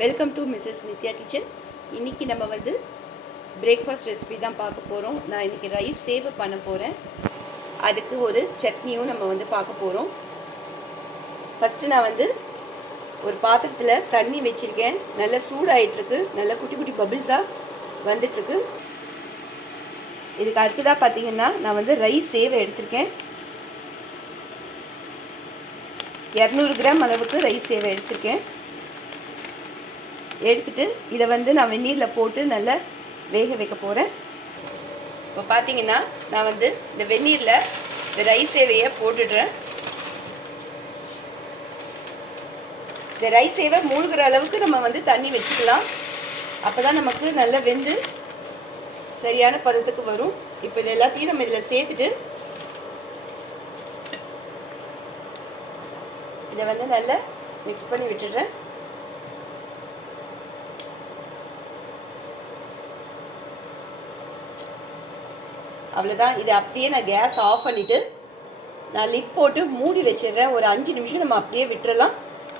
Welcome to Mrs Nithya kitchen இன்றைக்கி நம்ம வந்து பிரேக்ஃபாஸ்ட் ரெசிபி தான் பார்க்க போகிறோம் நான் இன்றைக்கி ரைஸ் சேவ் பண்ண போகிறேன் அதுக்கு ஒரு சட்னியும் நம்ம வந்து பார்க்க போகிறோம் ஃபஸ்ட்டு நான் வந்து ஒரு பாத்திரத்தில் தண்ணி வச்சுருக்கேன். நல்லா சூடாயிட்டிருக்கு. நல்லா குட்டி குட்டி பபிள்ஸாக வந்துட்டுருக்கு. இதுக்கு அடுத்ததாக பார்த்தீங்கன்னா நான் வந்து ரைஸ் சேவை எடுத்திருக்கேன். இரநூறு கிராம் அளவுக்கு ரைஸ் சேவை எடுத்திருக்கேன். எடுத்துட்டு இதை வந்து நான் வெந்நீரில் போட்டு நல்லா வேக வைக்க போகிறேன் இப்போ பார்த்தீங்கன்னா நான் வந்து இந்த வெந்நீரில் இந்த ரைஸ் சேவையை போட்டுடுறேன். இந்த ரைஸ் சேவை மூழ்கிற அளவுக்கு நம்ம வந்து தண்ணி வச்சுக்கலாம். அப்போ தான் நமக்கு நல்லா வெந்து சரியான பதத்துக்கு வரும். இப்போ இது எல்லாத்தையும் நம்ம இதில் சேர்த்துட்டு இதை வந்து நல்லா மிக்ஸ் பண்ணி விட்டுடுறேன். அவ்வளோதான் இதை அப்படியே நான் கேஸ் ஆஃப் பண்ணிவிட்டு நான் லிப் போட்டு மூடி வச்சிடுறேன். ஒரு அஞ்சு நிமிஷம் நம்ம அப்படியே விட்டுறலாம்.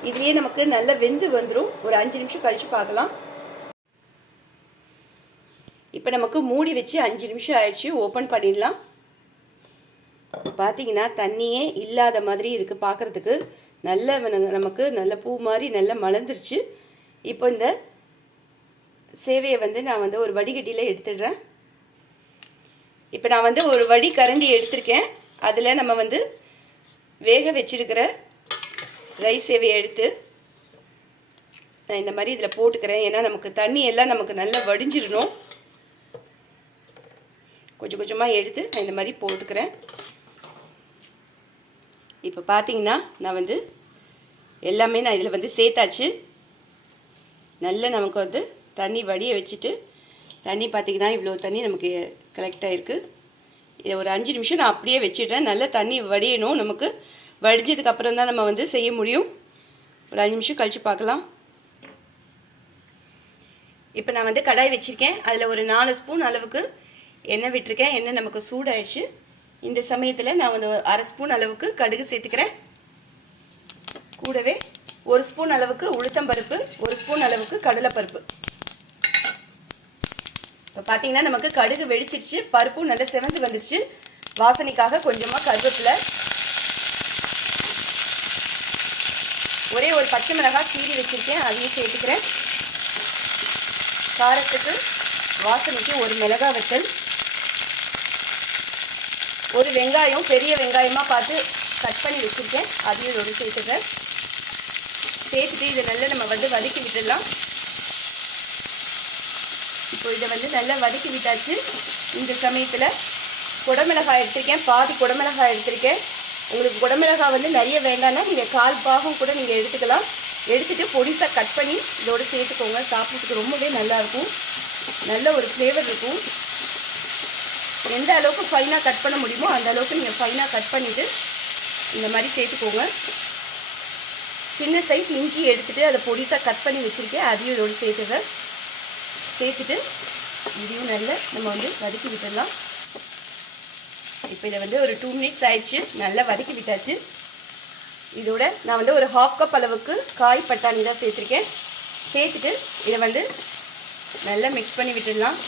இதுலேயே நமக்கு நல்ல வெந்து வந்துடும் ஒரு அஞ்சு நிமிஷம் கழித்து பார்க்கலாம். இப்போ நமக்கு மூடி வச்சு அஞ்சு நிமிஷம் ஆயிடுச்சு. ஓப்பன் பண்ணிடலாம். பார்த்தீங்கன்னா தண்ணியே இல்லாத மாதிரி இருக்குது பார்க்குறதுக்கு நல்ல நமக்கு நல்ல பூ மாதிரி நல்லா மலர்ந்துருச்சு. இப்போ இந்த சேவையை வந்து நான் வந்து ஒரு வடிகட்டியில் எடுத்துடுறேன். இப்போ நான் வந்து ஒரு வடி கரண்டி எடுத்திருக்கேன். அதில் நம்ம வந்து வேக வச்சிருக்கிற ரைஸ் சேவையை எடுத்து நான் இந்த மாதிரி இதில் போட்டுக்கிறேன். ஏன்னா நமக்கு தண்ணி எல்லாம் நமக்கு நல்லா வடிஞ்சிடணும். கொஞ்சம் கொஞ்சமாக எடுத்து நான் இந்த மாதிரி போட்டுக்கிறேன். இப்போ பார்த்தீங்கன்னா நான் வந்து எல்லாமே நான் இதில் வந்து சேர்த்தாச்சு. நல்ல நமக்கு வந்து தண்ணி வடிய வச்சுட்டு தண்ணி பார்த்திங்கன்னா இவ்வளோ தண்ணி நமக்கு கலெக்ட் ஆகிருக்கு இதை ஒரு அஞ்சு நிமிஷம் நான் அப்படியே வச்சுட்டேன் நல்ல தண்ணி வடியணும். நமக்கு வடிஞ்சதுக்கப்புறம் தான் நம்ம வந்து செய்ய முடியும். ஒரு அஞ்சு நிமிஷம் கழித்து பார்க்கலாம் இப்போ நான் வந்து கடாய் வச்சுருக்கேன். அதில் ஒரு நாலு ஸ்பூன் அளவுக்கு எண்ணெய் விட்டுருக்கேன். எண்ணெய் நமக்கு சூடாயிடுச்சு. இந்த சமயத்தில் நான் வந்து அரை ஸ்பூன் அளவுக்கு கடுகு சேர்த்துக்கிறேன். கூடவே ஒரு ஸ்பூன் அளவுக்கு உளுத்தம்பருப்பு ஒரு ஸ்பூன் அளவுக்கு கடலைப்பருப்பு. இப்போ பார்த்தீங்கன்னா நமக்கு கடுகு வெடிச்சிருச்சு பருப்பும் நல்லா செவந்து வந்துருச்சு. வாசனைக்காக கொஞ்சமாக கருவேப்பிலை. ஒரே ஒரு பச்சை மிளகாய் கீறி வச்சுருக்கேன் அதையும் சேர்த்துக்கிறேன். காரத்துக்கு வாசனைக்கு ஒரு மிளகாய் வத்தல். ஒரு வெங்காயம் பெரிய வெங்காயமாக பார்த்து கட் பண்ணி வச்சுருக்கேன் அதையும் இதோடு சேர்த்துக்கிறேன். சேர்த்துட்டு இதை நல்லா நம்ம வந்து வதக்கி விட்டுடலாம். இப்போ இதை வந்து நல்லா வதக்கி விட்டாச்சு. இந்த சமயத்தில் குடமிளகாய் எடுத்திருக்கேன். பாதி குடமிளகாய் எடுத்திருக்கேன். உங்களுக்கு குடமிளகாய் வந்து நிறைய வேண்டாம்னா நீங்கள் கால் பாகம் கூட நீங்கள் எடுத்துக்கலாம். எடுத்துகிட்டு பொடிசாக கட் பண்ணி இதோடு சேர்த்துக்கோங்க. சாப்பிட்றதுக்கு ரொம்பவே நல்லாயிருக்கும் நல்ல ஒரு ஃப்ளேவர் இருக்கும். எந்த அளவுக்கு ஃபைனாக கட் பண்ண முடியுமோ அந்த அளவுக்கு நீங்கள் ஃபைனாக கட் பண்ணிவிட்டு இந்த மாதிரி சேர்த்துக்கோங்க. சின்ன சைஸ் இஞ்சி எடுத்துகிட்டு அதை பொடிசாக கட் பண்ணி வச்சுருக்கேன். அதையும் இதோடு சேர்த்துவேன் சேர்த்துட்டு இதையும் நல்லா நம்ம வந்து வதக்கி விட்டுடலாம். இப்போ இதை வந்து ஒரு டூ மினிட்ஸ் ஆயிடுச்சு. நல்லா வதக்கி விட்டாச்சு. இதோட நான் வந்து ஒரு ஹாஃப் கப் அளவுக்கு காய் பட்டாணி தான் சேர்த்துருக்கேன். சேர்த்துட்டு இதை வந்து நல்லா மிக்ஸ் பண்ணி விட்டுடலாம்.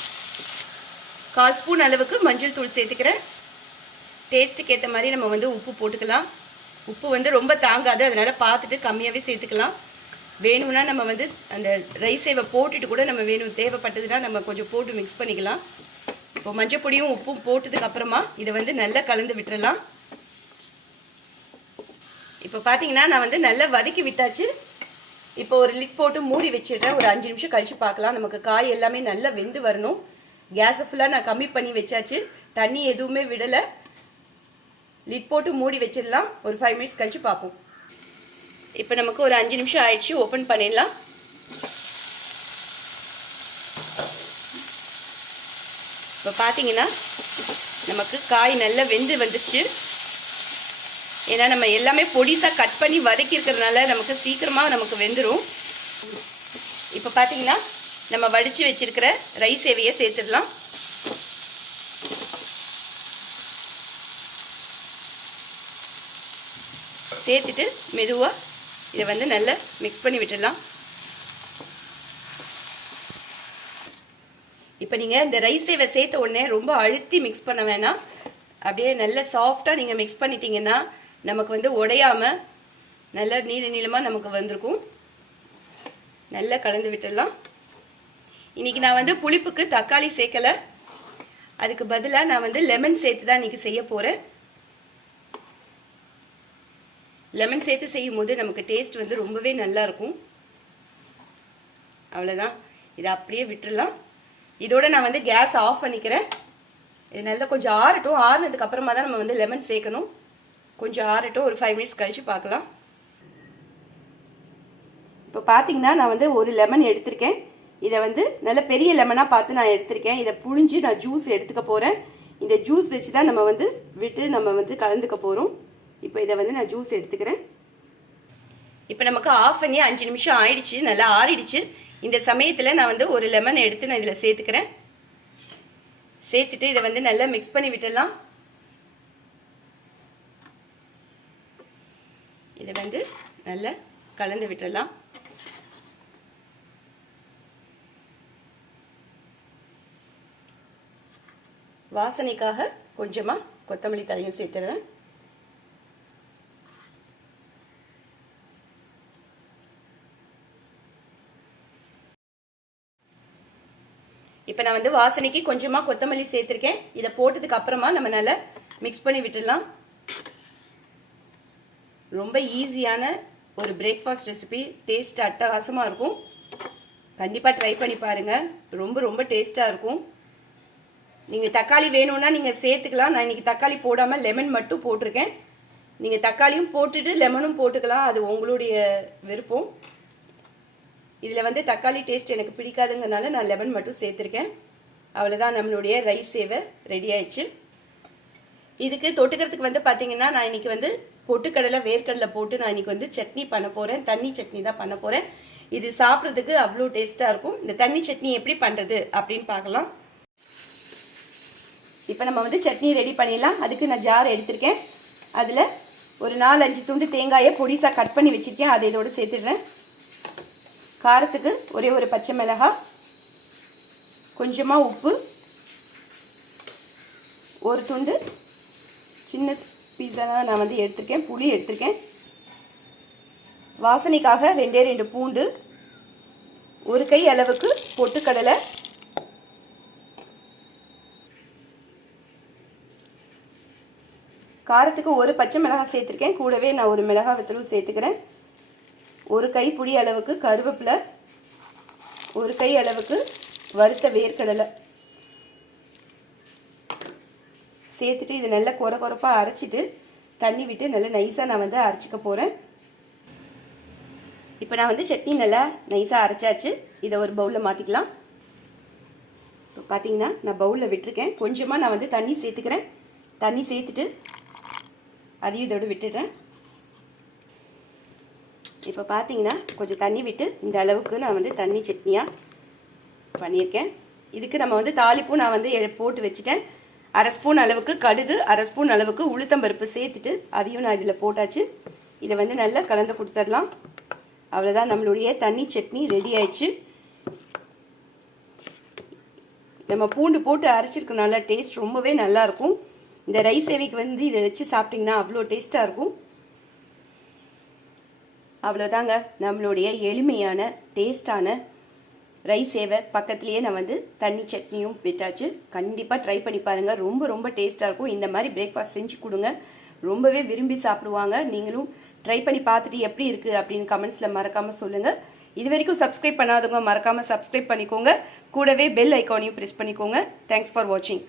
கால் ஸ்பூன் அளவுக்கு மஞ்சள் தூள் சேர்த்துக்கிறேன். டேஸ்ட்டுக்கு ஏற்ற மாதிரி நம்ம வந்து உப்பு போட்டுக்கலாம். உப்பு வந்து ரொம்ப தாங்காது. அதனால் பார்த்துட்டு கம்மியாகவே சேர்த்துக்கலாம். வேணும்னா நம்ம வந்து அந்த ரைஸ் சேவை போட்டுட்டு கூட நம்ம வேணும். தேவைப்பட்டதுன்னா நம்ம கொஞ்சம் போட்டு மிக்ஸ் பண்ணிக்கலாம். இப்போ மஞ்சள் பொடியும் உப்பும் போட்டதுக்கு அப்புறமா இதை வந்து நல்லா கலந்து விட்டுறலாம். இப்போ பார்த்தீங்கன்னா நான் வந்து நல்லா வதக்கி விட்டாச்சு. இப்போ ஒரு லிட் போட்டு மூடி வச்சிடுறேன். ஒரு அஞ்சு நிமிஷம் கழித்து பார்க்கலாம் நமக்கு காய் எல்லாமே நல்லா வெந்து வரணும். கேஸை ஃபுல்லாக நான் கம்மி பண்ணி வச்சாச்சு. தண்ணி எதுவுமே விடலை. லிட் போட்டு மூடி வச்சிடலாம். ஒரு ஃபைவ் மினிட்ஸ் கழித்து பார்ப்போம். இப்போ நமக்கு ஒரு அஞ்சு நிமிஷம் ஆயிடுச்சு ஓப்பன் பண்ணிடலாம். இப்போ பார்த்தீங்கன்னா நமக்கு காய் நல்லா வெந்து வந்துச்சு ஏன்னா நம்ம எல்லாமே பொடிசாக கட் பண்ணி வதக்கி இருக்கிறதுனால நமக்கு சீக்கிரமாக நமக்கு வெந்துடும் இப்போ பார்த்தீங்கன்னா நம்ம வடித்து வச்சிருக்கிற ரைஸ் சேவையை சேர்த்துடலாம். சேர்த்துட்டு மெதுவாக இதை வந்து நல்லா மிக்ஸ் பண்ணி விட்டுடலாம். இப்போ நீங்கள் இந்த ரைஸ் சேவை சேர்த்த உடனே ரொம்ப அழுத்தி மிக்ஸ் பண்ண வேணாம். அப்படியே நல்ல சாஃப்டாக நீங்கள் மிக்ஸ் பண்ணிட்டீங்கன்னா நமக்கு வந்து உடையாமல் நல்ல நீள நீளமாக நமக்கு வந்திருக்கும். நல்லா கலந்து விட்டுடலாம். இன்றைக்கி நான் வந்து புளிப்புக்கு தக்காளி சேர்க்கலை. அதுக்கு பதிலாக நான் வந்து லெமன் சேர்த்து தான் இன்றைக்கி செய்ய போகிறேன் லெமன் சேர்த்து செய்யும் போது நமக்கு டேஸ்ட் வந்து ரொம்பவே நல்லாயிருக்கும் அவ்வளோதான் இதை அப்படியே விட்டுறலாம். இதோட நான் வந்து கேஸ் ஆஃப் பண்ணிக்கிறேன். இது நல்லா கொஞ்சம் ஆறட்டும். ஆறுனதுக்கு அப்புறமா தான் நம்ம வந்து லெமன் சேர்க்கணும். கொஞ்சம் ஆறட்டும். ஒரு ஃபைவ் மினிட்ஸ் கழித்து பார்க்கலாம். இப்போ பார்த்தீங்கன்னா நான் வந்து ஒரு லெமன் எடுத்திருக்கேன். இதை வந்து நல்ல பெரிய லெமனாக பார்த்து நான் எடுத்திருக்கேன். இதை புழிஞ்சு நான் ஜூஸ் எடுத்துக்க போகிறேன் இந்த ஜூஸ் வச்சு தான் நம்ம வந்து விட்டு நம்ம வந்து கலந்துக்க போகிறோம் இப்போ இதை வந்து நான் ஜூஸ் எடுத்துக்கிறேன். இப்போ நமக்கு ஆஃப் பண்ணி அஞ்சு நிமிஷம் ஆயிடுச்சு நல்லா ஆறிடுச்சு. இந்த சமயத்தில் நான் வந்து ஒரு லெமன் எடுத்து நான் இதில் சேர்த்துக்கிறேன். சேர்த்துட்டு இதை வந்து நல்லா மிக்ஸ் பண்ணி விட்டுடலாம். இதை வந்து நல்லா கலந்து விட்டுடலாம். வாசனைக்காக கொஞ்சமாக கொத்தமல்லி தலையும் சேர்த்துறேன். இப்போ நான் வந்து வாசனைக்கு கொஞ்சமாக கொத்தமல்லி சேர்த்துருக்கேன். இதை போட்டதுக்கு அப்புறமா நம்ம நல்லா மிக்ஸ் பண்ணி விட்டுடலாம். ரொம்ப ஈஸியான ஒரு பிரேக்ஃபாஸ்ட் ரெசிபி டேஸ்ட் அட்டகாசமாக இருக்கும். கண்டிப்பாக ட்ரை பண்ணி பாருங்கள் ரொம்ப ரொம்ப டேஸ்ட்டாக இருக்கும். நீங்கள் தக்காளி வேணும்னா நீங்கள் சேர்த்துக்கலாம். நான் இன்றைக்கி தக்காளி போடாமல் லெமன் மட்டும் போட்டிருக்கேன். நீங்கள் தக்காளியும் போட்டுட்டு லெமனும் போட்டுக்கலாம். அது உங்களுடைய விருப்பம். இதில் வந்து தக்காளி டேஸ்ட் எனக்கு பிடிக்காதுங்கிறனால நான் லெமன் மட்டும் சேர்த்துருக்கேன். அவ்வளோதான் நம்மளுடைய ரைஸ் சேவை ரெடி ஆயிடுச்சு. இதுக்கு தொட்டுக்கிறதுக்கு வந்து பார்த்தீங்கன்னா நான் இன்றைக்கி வந்து பொட்டுக்கடலை வேர்க்கடலை போட்டு நான் இன்றைக்கி வந்து சட்னி பண்ண போகிறேன் தண்ணி சட்னி தான் பண்ண போகிறேன் இது சாப்பிட்றதுக்கு அவ்வளோ டேஸ்ட்டாக இருக்கும். இந்த தண்ணி சட்னி எப்படி பண்ணுறது அப்படின்னு பார்க்கலாம். இப்போ நம்ம வந்து சட்னி ரெடி பண்ணிடலாம். அதுக்கு நான் ஜார் எடுத்திருக்கேன். அதில் ஒரு நாலு அஞ்சு துண்டு தேங்காயை பொடிசாக கட் பண்ணி வச்சுருக்கேன். அதை இதோடு சேர்த்துடுறேன். காரத்துக்கு ஒரே ஒரு பச்சை மிளகாய் கொஞ்சமாக உப்பு ஒரு துண்டு சின்ன பீஸா தான் நான் வந்து எடுத்திருக்கேன் புளி எடுத்திருக்கேன். வாசனைக்காக ரெண்டே ரெண்டு பூண்டு ஒரு கை அளவுக்கு பொட்டுக்கடலை காரத்துக்கு ஒரு பச்சை மிளகாய் சேர்த்துருக்கேன். கூடவே நான் ஒரு மிளகாய் வத்தலும் சேர்த்துக்கிறேன். ஒரு கை புளி அளவுக்கு கருவேப்பிலை ஒரு கை அளவுக்கு வறுத்த வேர்க்கடலை. சேர்த்துட்டு இது நல்லா குறை குறைப்பாக அரைச்சிட்டு தண்ணி விட்டு நல்லா நைஸாக நான் வந்து அரைச்சிக்க போகிறேன் இப்போ நான் வந்து சட்னி நல்லா நைஸாக அரைச்சாச்சு. இதை ஒரு பவுலில் மாற்றிக்கலாம் இப்போ பார்த்தீங்கன்னா நான் பவுலில் விட்டுருக்கேன். கொஞ்சமாக நான் வந்து தண்ணி சேர்த்துக்கிறேன். தண்ணி சேர்த்துட்டு அதையும் இதோடு விட்டுடுறேன். இப்போ பார்த்தீங்கன்னா கொஞ்சம் தண்ணி விட்டு இந்த அளவுக்கு நான் வந்து தண்ணி சட்னியாக பண்ணியிருக்கேன். இதுக்கு நம்ம வந்து தாளிப்பும் நான் வந்து போட்டு வச்சுட்டேன். அரை ஸ்பூன் அளவுக்கு கடுகு அரை ஸ்பூன் அளவுக்கு உளுத்தம்பருப்பு சேர்த்துட்டு அதையும் நான் இதில் போட்டாச்சு. இதை வந்து நல்லா கலந்து கொடுத்துடலாம். அவ்வளோதான் நம்மளுடைய தண்ணி சட்னி ரெடி ஆயிடுச்சு. நம்ம பூண்டு போட்டு அரைச்சிருக்கனால டேஸ்ட் ரொம்பவே நல்லாயிருக்கும் இந்த ரைஸ் சேவைக்கு வந்து இதை வச்சு சாப்பிட்டிங்கன்னா அவ்வளோ டேஸ்ட்டாக இருக்கும். அவ்வளோதாங்க நம்மளுடைய எளிமையான டேஸ்டான ரைஸ் சேவை பக்கத்துலேயே நான் வந்து தண்ணி சட்னியும் விட்டாச்சு. கண்டிப்பாக ட்ரை பண்ணி பாருங்கள் ரொம்ப ரொம்ப டேஸ்ட்டாக இருக்கும். இந்த மாதிரி பிரேக்ஃபாஸ்ட் செஞ்சு கொடுங்க. ரொம்பவே விரும்பி சாப்பிடுவாங்க. நீங்களும் ட்ரை பண்ணி பார்த்துட்டு எப்படி இருக்குது அப்படின்னு கமெண்ட்ஸில் மறக்காமல் சொல்லுங்கள் இது வரைக்கும் சப்ஸ்கிரைப் பண்ணாதவங்க மறக்காமல் சப்ஸ்கிரைப் பண்ணிக்கோங்க. கூடவே பெல் ஐக்கானையும் ப்ரெஸ் பண்ணிக்கோங்க. தேங்க்ஸ் ஃபார் வாட்சிங்